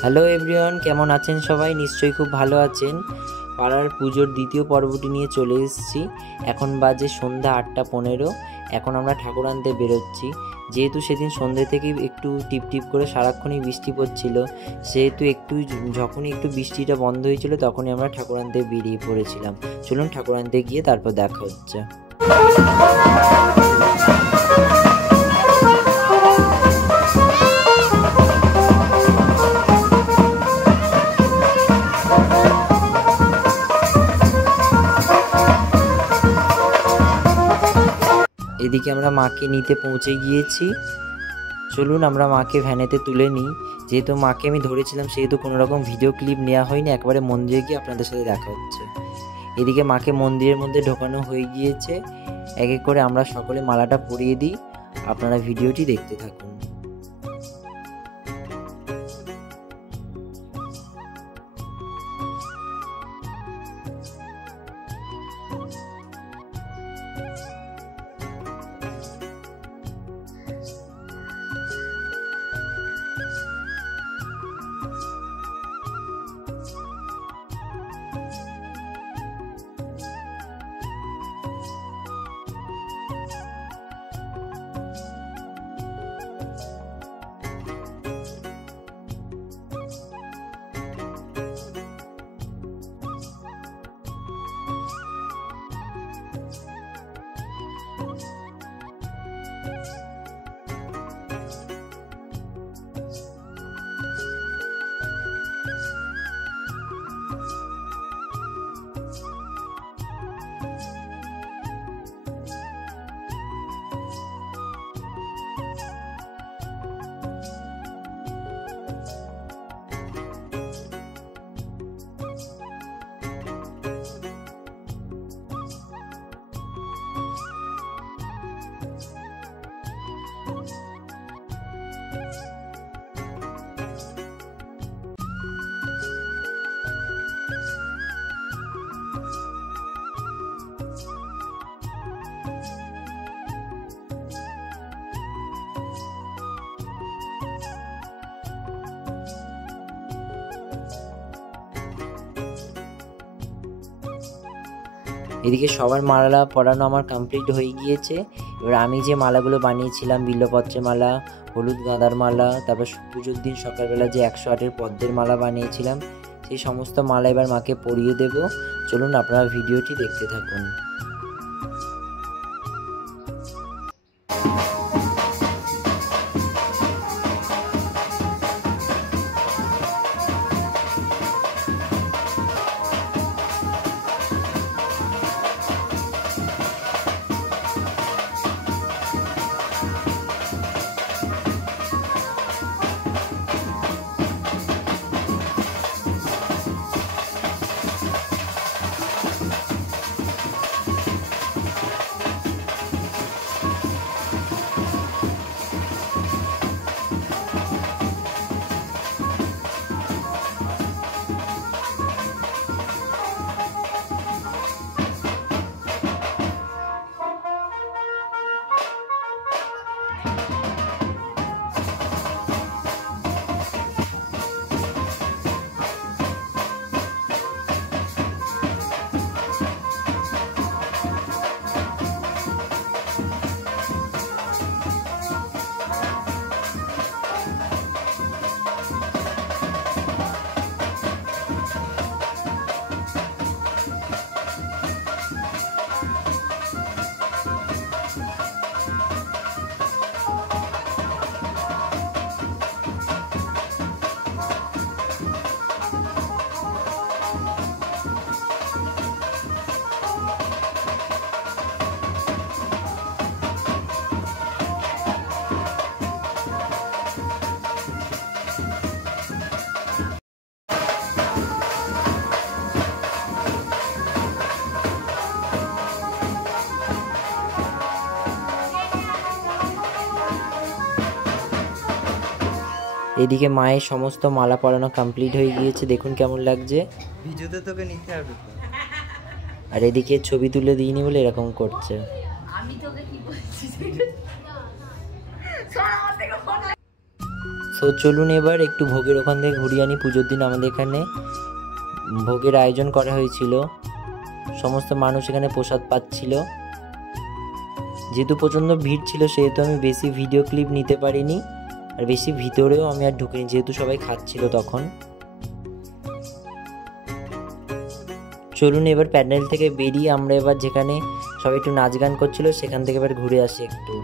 Hello everyone, কেমন আছেন সবাই? নিশ্চয়ই খুব ভালো আছেন। পাড়ার পুজোর দ্বিতীয় পর্বটি নিয়ে চলে এসেছি। এখন বাজে সন্ধ্যা 8:15। এখন আমরা ঠাকুর আনতে বেরোচ্ছি। যেহেতু সেদিন সন্ধ্যে থেকেই একটু টিপ টিপ করে সারাক্ষণই বৃষ্টি পড়ছিল, সেহেতু যখনই একটু বৃষ্টিটা বন্ধ হয়েছিল তখনই আমরা ঠাকুর আনতে বেরিয়ে পড়েছিলাম। চলুন ঠাকুর আনতে গিয়ে তারপর দেখা হচ্ছে। এদিকে আমরা মাকে নিতে পৌঁছে গিয়েছি। চলুন আমরা মাকে ভ্যানেতে তুলে নিই। যেহেতু মাকে আমি ধরেছিলাম সেহেতু কোনো রকম ভিডিও ক্লিপ নেওয়া হয়নি, একবারে মন্দিরে গিয়ে আপনাদের সাথে দেখা হচ্ছে। এদিকে মাকে মন্দিরের মধ্যে ঢোকানো হয়ে গিয়েছে। এক এক করে আমরা সকলে মালাটা পরিয়ে দিই। আপনারা ভিডিওটি দেখতে থাকুন। এদিকে সবার মালা পরানো আমার কমপ্লিট হয়ে গিয়েছে। এবার আমি যে মালাগুলো বানিয়েছিলাম, বিল্লপত্রের মালা, হলুদ গাঁদার মালা, তারপর পুজোর দিন সকালবেলা যে 108-এর পদ্মের মালা বানিয়েছিলাম, সেই সমস্ত মালা এবার মাকে পরিয়ে দেব। চলুন আপনারা ভিডিওটি দেখতে থাকুন। এদিকে মায়ের সমস্ত মালা পরানো কমপ্লিট হয়ে গিয়েছে, দেখুন কেমন লাগছে। ভিডিওতে তোকে নিতে হবে। আর এদিকে ছবি তুলে দিইনি বলে এরকম করছে। আমি তোকে কি বলছি? সো চলুন এবার একটু ভোগের ওখান থেকে ঘুরিয়ে আনি। পুজোর দিন আমাদের এখানে ভোগের আয়োজন করা হয়েছিল, সমস্ত মানুষ এখানে প্রসাদ পাচ্ছিল। যেহেতু প্রচণ্ড ভিড় ছিল সেহেতু আমি বেশি ভিডিও ক্লিপ নিতে পারিনি, আর বেশি ভিতরেও আমি আর ঢুকিনি যেহেতু সবাই খাচ্ছিল তখন। চলুন এবার প্যান্ডেল থেকে বেরিয়ে আমরা এবার যেখানে সবাই একটু নাচ গান করছিল সেখান থেকে এবার ঘুরে আসি একটু।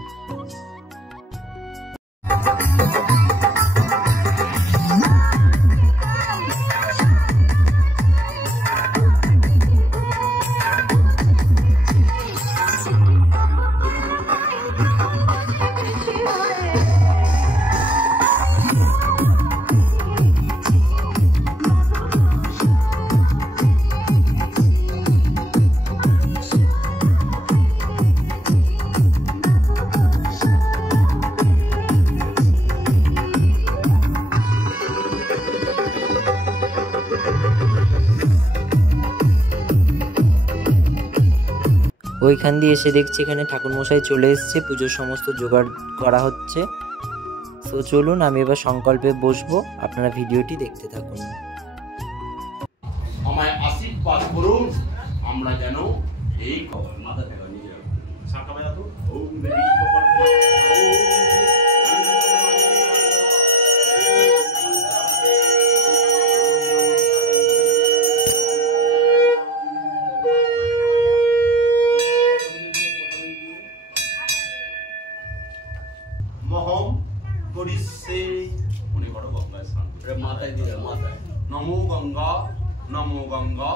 ওইখান দিয়ে এসে দেখছি এখানে ঠাকুরমশাই চলে এসছে, পুজোর সমস্ত জোগাড় করা হচ্ছে। তো চলুন আমি এবার সংকল্পে বসবো, আপনারা ভিডিওটি দেখতে থাকুন। আমায় আশীর্বাদ করুন আমরা যেন এই মাথা থেকে নিজের শাখা বাজা তো ওম দেবী প্রপন্নে মহম করিছে উনি বড় গঙ্গায় স্নান করে মাথায় দিয়ে মাথায় নমো গঙ্গা নমো গঙ্গা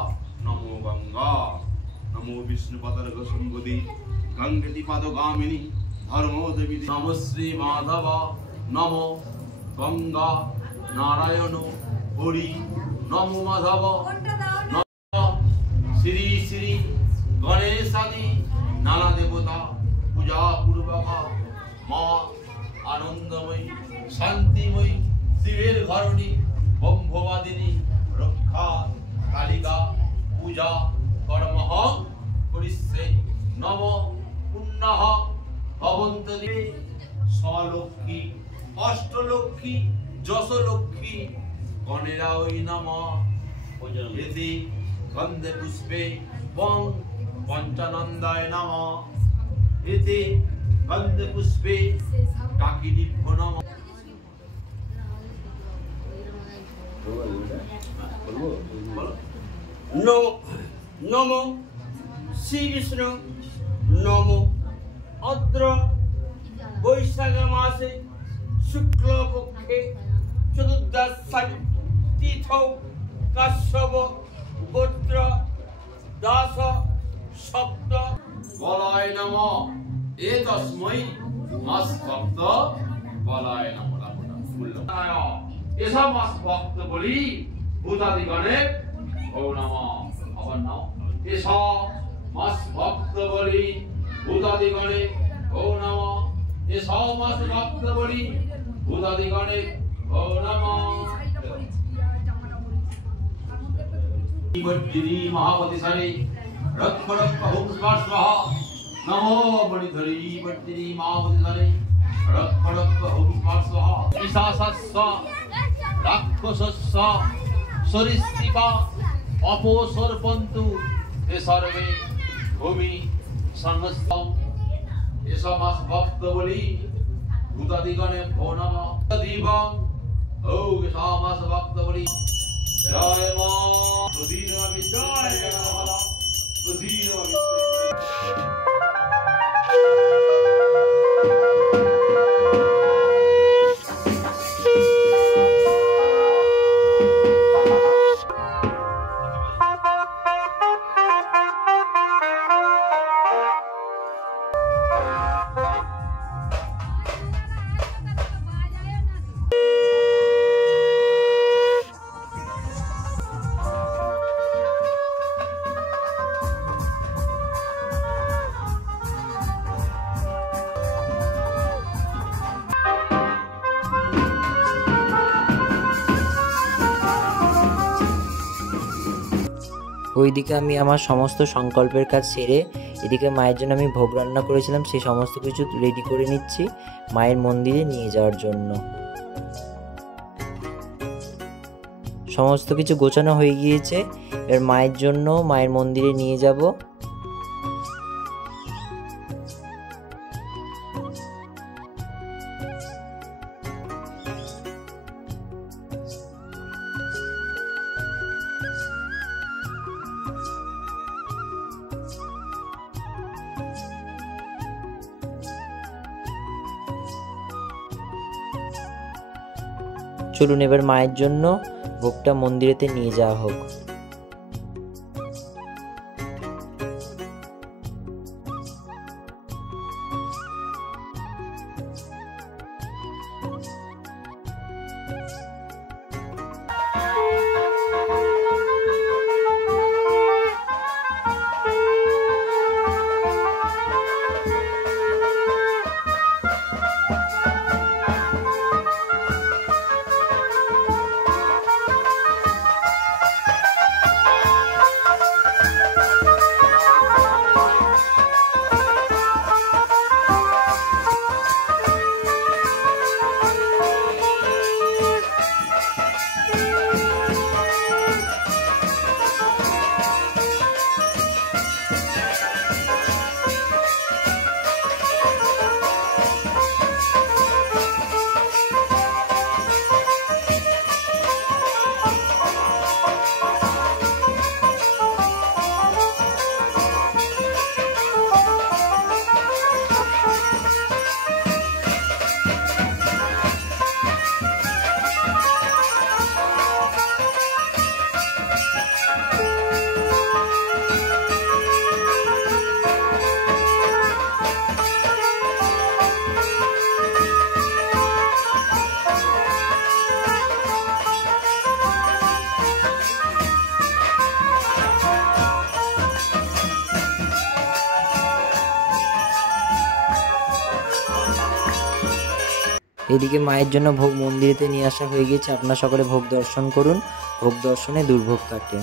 নমো গঙ্গা নমো বিষ্ণুপদর গোসম্বদি গঙ্গতি পাদগামিনী ধর্মো দেবী নমো শ্রী মাধব নমো গঙ্গা নারায়ণ হরি নমো মাধব নমো শ্রী শ্রী গণেশাদি নানা দেবতা পূজা পূর্বক মা আনন্দময়ী শান্তিময়ী শিবের ঘরণী ব্রহ্মবাদিনী রক্ষা কালিকা পূজা কর্মহ করিষ্যে নম পুণ্যঃ ভবন্ত দেবী স্বলক্ষ্মী অষ্টলক্ষ্মী যশলক্ষ্মী গণেরা ওই নম এতে গন্ধে পুষ্পে বং পঞ্চানন্দায় নম এতে গন্ধে পুষ্পে কাকিনিভ্যো নম। নমো শ্রী বিষ্ণু নমো অদ্র বৈশাখ মাসে শুক্লপক্ষে চতুর্দশ তিথৌ কাশ্যপ গোত্র দাস সপ্ত বলায় নম এ তস্মৈ মাস ভক্ত বলায় নম। এসব মাস ভক্ত বলি ভূতাদিগণে ও নম। আবার নাও এসব মাস ভক্ত বলি ভূতাদিগণে ও নম। এসব মাস ভক্ত বলি ভূতাদিগণে ও নম। বজ্রি মহাপতি সারি রক্ষ রক্ষ হুম স্বাহা নমো মণিধরি বজ্রি মহাপতি সারি রক্ষ রক্ষ হুম স্বাহা পিশাচস্য রাক্ষসস্য সরীসৃপা অপসর্পন্তু এ সর্বে ভূমি সংস্থম। এসব মাস ভক্ত বলি ভূতাদিগণে ভো নমঃ। দিবং ও এসব মাস ভক্ত বলি জয় মা বুধির বিষ্ণুয় নমঃ বুধির বিষ্ণুয়। ওইদিকে আমি আমার সমস্ত সংকল্পের কাজ সেরে এদিকে মায়ের জন্য আমি ভোগ রান্না করেছিলাম সেই সমস্ত কিছু রেডি করে নিচ্ছি মায়ের মন্দিরে নিয়ে যাওয়ার জন্য। সমস্ত কিছু গোছানো হয়ে গিয়েছে। এবার মায়ের জন্য মায়ের মন্দিরে নিয়ে যাব। চলুন এবার মায়ের জন্য ভোগটা মন্দিরেতে নিয়ে যাওয়া হোক। এদিকে মায়ের জন্য ভোগ মন্দিরেতে নিয়ে আসা হয়ে গেছে। আপনারা সকলে ভোগ দর্শন করুন। ভোগ দর্শনে দুর্ভোগ কাটে।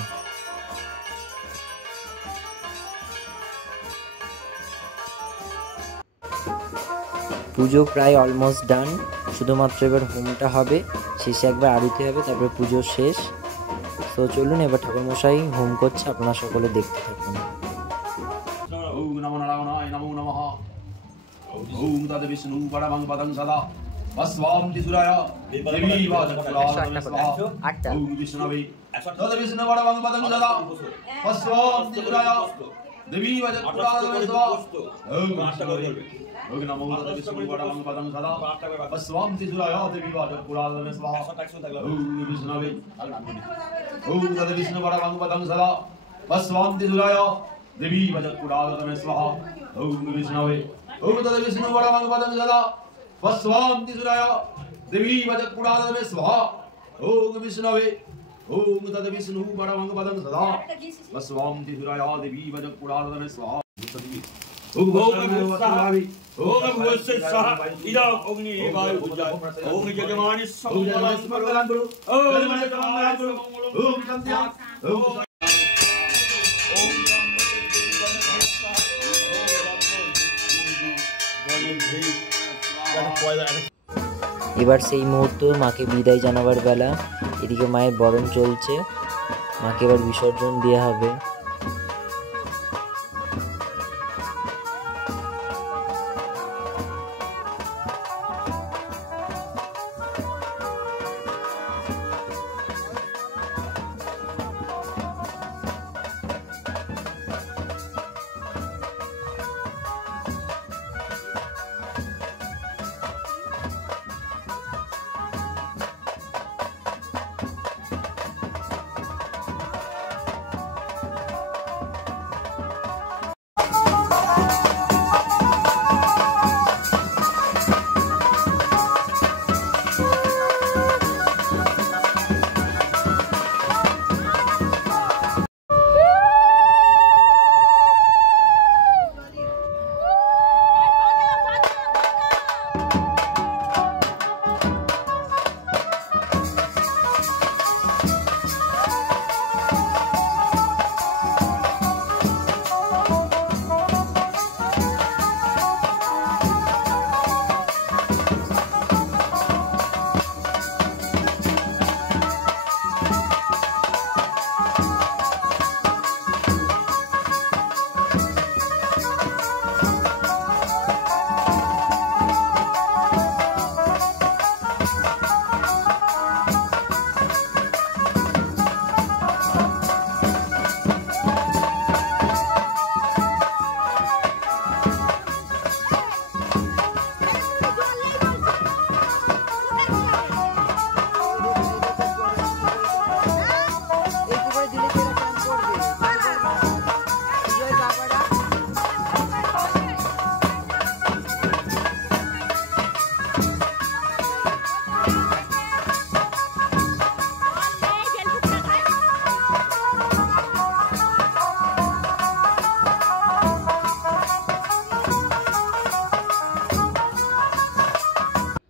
পুজো প্রায় অলমোস্ট ডান, শুধুমাত্র এবার হোমটা হবে, শেষে একবার আরতি হবে, তারপরে পুজো শেষ। তো চলুন এবার ঠাকুরমশাই হোম করছে, আপনারা সকলে দেখতে থাকুন। ওম নমো নারায়ণায় নমো নমঃ। ওম তদ বিষ্ণু পরমং পদং সদা বস্বাম ত্রিসুরায় দেবী বাজকুলায় স্বাহা। ওম বিষ্ণবে তদ বিষ্ণু পরমং পদং সদা বস্বাম ত্রিসুরায় দেবী বাজকুলায় স্বাহা। ওম বিষ্ণবে ওম নমো তদ বিষ্ণু পরমং পদং সদা বস্বাম ত্রিসুরায় দেবী বাজকুলায় স্বাহা। ওম বিষ্ণবে ওম তদ বিষ্ণু পরমং পদং সদা বস্বাম ত্রিসুরায় দেবী বাজকুলায় স্বাহা। ওম বিষ্ণবে ওম তদ বিষ্ণু পরমং পদং সদা বস্বাম ত্রিসুরায় দেবী বাজকুলায় স্বাহা। ওম বিষ্ণবে ওম তদ বিষ্ণু পরমং পদং সদা বস্বাম ত্রিসুরায় দেবী বাজকুলায় স্বাহা। ওম ভগবৎসাহা ওম ভগবৎসাহা ইদা অগ্নি এবায় পূজা ওম যজমানি সমঙ্গলাং গুরু ওম যজমানি গুরু ওম শান্তি ওম এবার সেই মুহূর্ত মাকে বিদায় জানাবার বেলা। এদিকে মায়ের বরণ চলছে, মাকে এবার বিসর্জন দেওয়া হবে।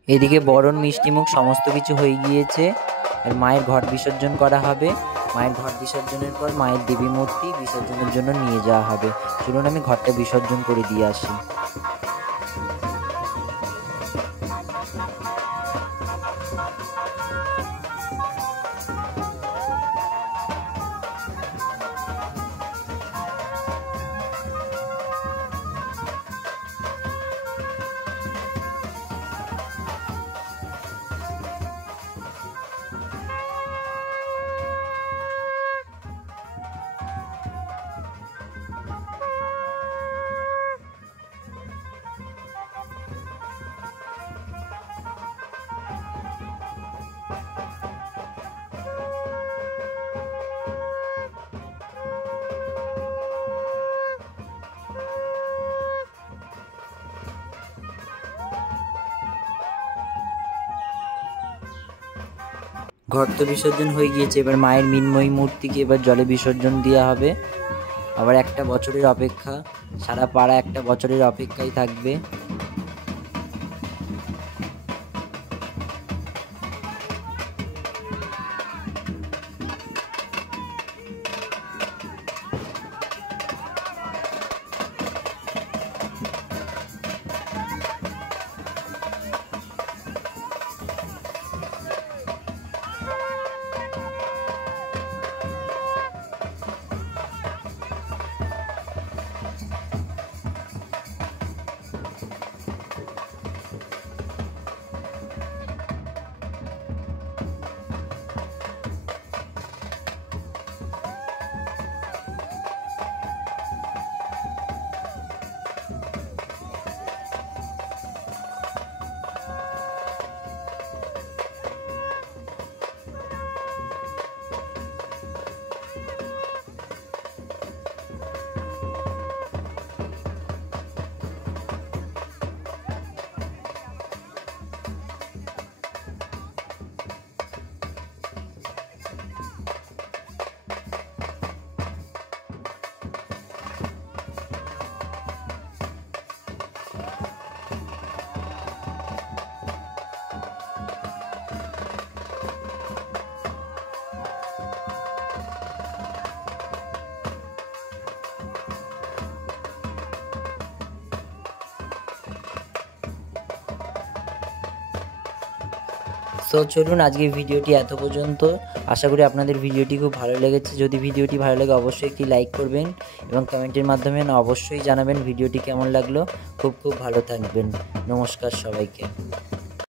এদিকে বরণ মিষ্টিমুখ সমস্ত কিছু হয়ে গিয়েছে। আর মায়ের ঘট বিসর্জন করা হবে। মায়ের ঘট বিসর্জনের পর মায়ের দেবী মূর্তি বিসর্জনের জন্য নিয়ে যাওয়া হবে। চলুন আমি ঘরটা বিসর্জন করে দিয়ে আসি। ঘট তো বিসর্জন হয়ে গিয়েছে, এবার মায়ের মৃন্ময়ী মূর্তিকে এবার জলে বিসর্জন দেওয়া হবে। আবার একটা বছরের অপেক্ষা, সারা পাড়া একটা বছরের অপেক্ষায় থাকবে। তো চলুন আজকের ভিডিওটি এত পর্যন্ত। আশা করি আপনাদের ভিডিওটি খুব ভালো লেগেছে। যদি ভিডিওটি ভালো লাগে অবশ্যই একটি লাইক করবেন এবং কমেন্টের মাধ্যমে অবশ্যই জানাবেন ভিডিওটি কেমন লাগলো। খুব ভালো থাকবেন। নমস্কার সবাইকে।